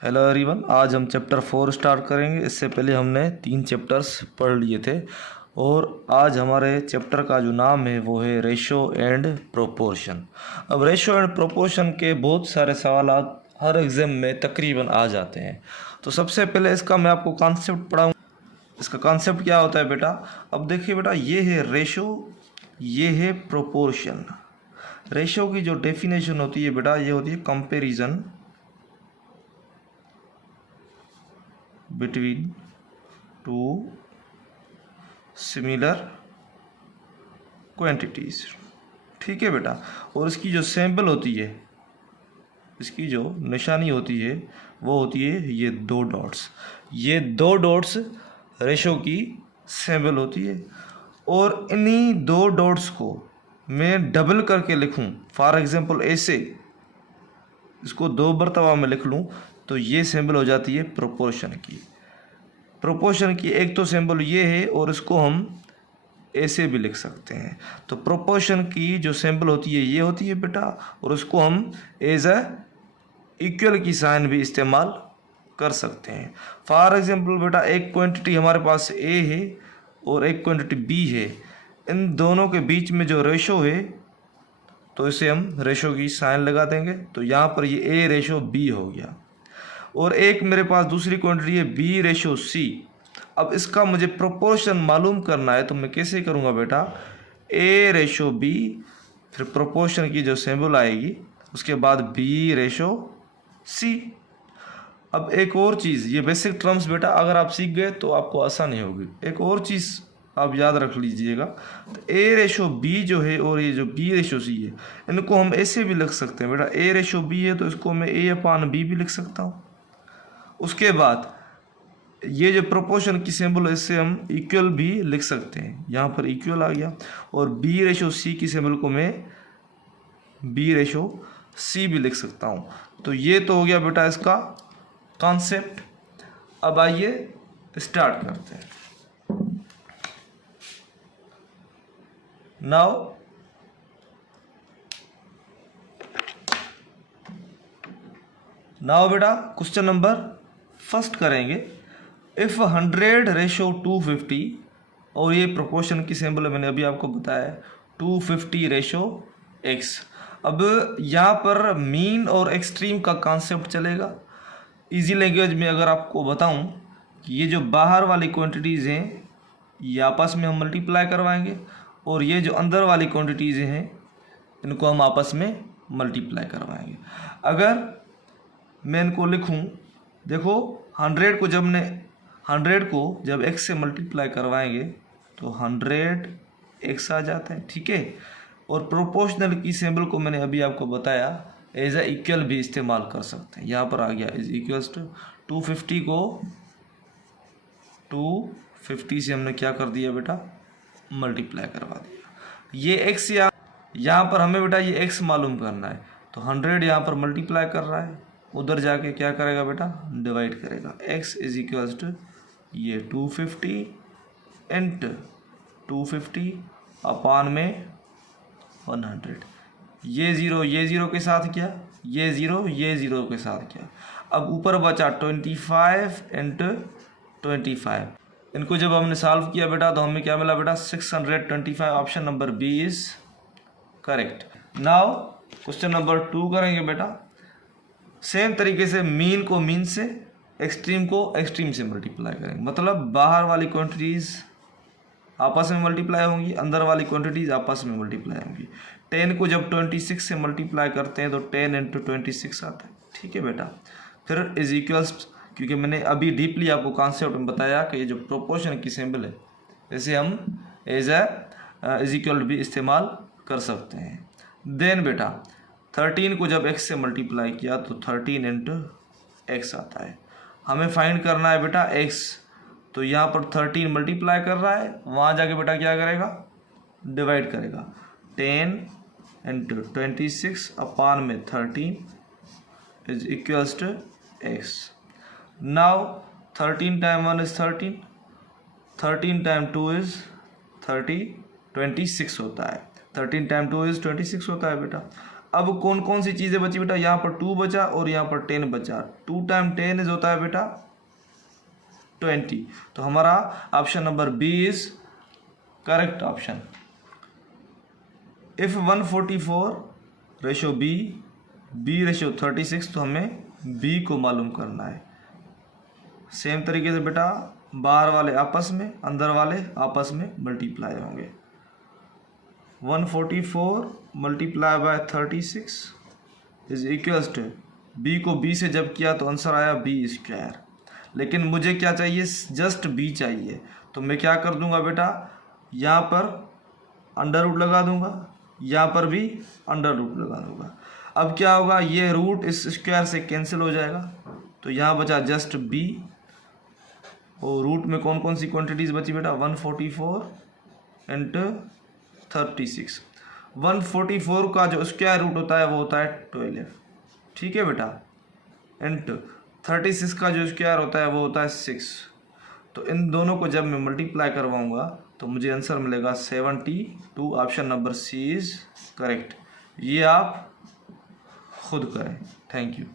Hello everyone, आज हम chapter 4 start करेंगे। इससे पहले हमने 3 चैप्टर्स पढ़ लिए थे और आज हमारे चैप्टर का जो नाम है वो है रेशो एंड प्रोपोर्शन। अब रेशो एंड प्रोपोर्शन के बहुत सारे सवाल हर एग्ज़ाम में तकरीबन आ जाते हैं। तो सबसे पहले इसका मैं आपको कॉन्सेप्ट पढ़ाऊँ। इसका कॉन्सेप्ट क्या होता है बेटा? अब देखिए बेटा, ये है रेशो, ये है प्रोपोर्शन। रेशो की जो डेफिनेशन होती है बेटा, ये होती है comparison between two similar quantities. ठीक है बेटा। और इसकी जो सैंपल होती है, इसकी जो निशानी होती है वो होती है ये 2 डॉट्स। ये 2 डॉट्स रेशो की सैंपल होती है। और इन्हीं 2 डॉट्स को मैं डबल करके लिखूं, फॉर एग्जांपल ऐसे इसको 2 मरतबा में लिख लूं, तो ये सिंबल हो जाती है प्रोपोर्शन की। प्रोपोर्शन की एक तो सिंबल ये है और इसको हम ऐसे भी लिख सकते हैं। तो प्रोपोर्शन की जो सिंबल होती है ये होती है बेटा, और उसको हम एज अ इक्वल की साइन भी इस्तेमाल कर सकते हैं। फॉर एग्जांपल बेटा, एक क्वांटिटी हमारे पास ए है और एक क्वांटिटी बी है। इन दोनों के बीच में जो रेशो है तो इसे हम रेशो की साइन लगा देंगे। तो यहाँ पर ये ए रेशो बी हो गया। और एक मेरे पास दूसरी क्वांटिटी है बी रेशो सी। अब इसका मुझे प्रोपोर्शन मालूम करना है, तो मैं कैसे करूँगा बेटा? ए रेशो बी, फिर प्रोपोर्शन की जो सिंबल आएगी उसके बाद बी रेशो सी। अब एक और चीज़, ये बेसिक टर्म्स बेटा अगर आप सीख गए तो आपको आसानी होगी। एक और चीज़ आप याद रख लीजिएगा, तो ए रेशो बी जो है और ये जो बी रेशो सी है, इनको हम ऐसे भी लिख सकते हैं बेटा। ए रेशो बी है तो इसको मैं ए अपान बी भी लिख सकता हूँ। उसके बाद ये जो प्रोपोर्शन की सिंबल है इससे हम इक्वल भी लिख सकते हैं, यहाँ पर इक्वल आ गया। और बी रेशो सी की सिंबल को मैं बी रेशो सी भी लिख सकता हूँ। तो ये तो हो गया बेटा इसका कॉन्सेप्ट। अब आइए स्टार्ट करते हैं। नाउ बेटा क्वेश्चन नंबर फर्स्ट करेंगे। इफ़ 100 रेशो 250, और ये प्रोपोर्शन की सिंबल मैंने अभी आपको बताया 250 रेशो एक्स। अब यहाँ पर मीन और एक्सट्रीम का कॉन्सेप्ट चलेगा। इजी लैंग्वेज में अगर आपको बताऊं कि ये जो बाहर वाली क्वांटिटीज़ हैं ये आपस में हम मल्टीप्लाई करवाएंगे, और ये जो अंदर वाली क्वांटिटीज़ हैं इनको हम आपस में मल्टीप्लाई करवाएंगे। अगर मैं इनको लिखूं, देखो 100 को जब x से मल्टीप्लाई करवाएंगे तो 100 x आ जाता है। ठीक है। और प्रोपोर्शनल की सिंबल को मैंने अभी आपको बताया एज अ इक्वल भी इस्तेमाल कर सकते हैं। यहाँ पर आ गया इज इक्वल्स टू 250 को 250 से हमने क्या कर दिया बेटा? मल्टीप्लाई करवा दिया। ये x यहाँ पर हमें बेटा ये x मालूम करना है, तो 100 यहाँ पर मल्टीप्लाई कर रहा है, उधर जाके क्या करेगा बेटा? डिवाइड करेगा। x इज इक्वल्स टू ये 250 इंटू 250 अपान में 100। ये ज़ीरो के साथ क्या? ये ज़ीरो के साथ क्या? अब ऊपर बचा 25 इंटू 25। इनको जब हमने सॉल्व किया बेटा तो हमें क्या मिला बेटा? 625। Option number B is correct. Now question number 2 करेंगे बेटा। सेम तरीके से मीन को मीन से, एक्सट्रीम को एक्सट्रीम से मल्टीप्लाई करेंगे। मतलब बाहर वाली क्वांटिटीज़ आपस में मल्टीप्लाई होंगी, अंदर वाली क्वांटिटीज़ आपस में मल्टीप्लाई होंगी। 10 को जब 26 से मल्टीप्लाई करते हैं तो 10 इंटू 26 आता है। ठीक है बेटा। फिर इज इक्वल्स, क्योंकि मैंने अभी डीपली आपको कॉन्सेप्ट में बताया कि ये जो प्रोपोर्शन की सिंबल है इसे हम एज अ इज इक्वल भी इस्तेमाल कर सकते हैं। देन बेटा 13 को जब x से मल्टीप्लाई किया तो 13 इंटू एक्स आता है। हमें फाइंड करना है बेटा x, तो यहाँ पर 13 मल्टीप्लाई कर रहा है, वहाँ जाके बेटा क्या करेगा? डिवाइड करेगा। 10 इंटू 26 अपान में 13 is equals to x। Now 13 time 1 is 13, 13 time 2 is 26 होता है। 13 टाइम 2 इज 26 होता है बेटा। अब कौन कौन सी चीज़ें बची बेटा, यहाँ पर 2 बचा और यहाँ पर 10 बचा। 2 टाइम 10 इज होता है बेटा 20। तो हमारा option number B is correct option. If 144 ratio B ratio 36, तो हमें बी को मालूम करना है। सेम तरीके से बेटा बाहर वाले आपस में, अंदर वाले आपस में मल्टीप्लाई होंगे। 144 multiply by 36 is equals to, B को बी से जब किया तो आंसर आया बी स्क्वायर। लेकिन मुझे क्या चाहिए, जस्ट बी चाहिए। तो मैं क्या कर दूंगा बेटा, यहाँ पर अंडर रूट लगा दूंगा, यहाँ पर भी अंडर रूट लगा दूंगा। अब क्या होगा, ये रूट इस स्क्वायर से कैंसिल हो जाएगा, तो यहाँ बचा जस्ट बी। और रूट में कौन कौन सी क्वांटिटीज़ बची बेटा, 144 इंटू 36। 144 का जो स्क्वायर रूट होता है वो होता है 12, ठीक है बेटा, इंटू 36 का जो स्क्वायर होता है वो होता है 6। तो इन दोनों को जब मैं मल्टीप्लाई करवाऊंगा तो मुझे आंसर मिलेगा 72। Option number C is correct. ये आप खुद करें। Thank you.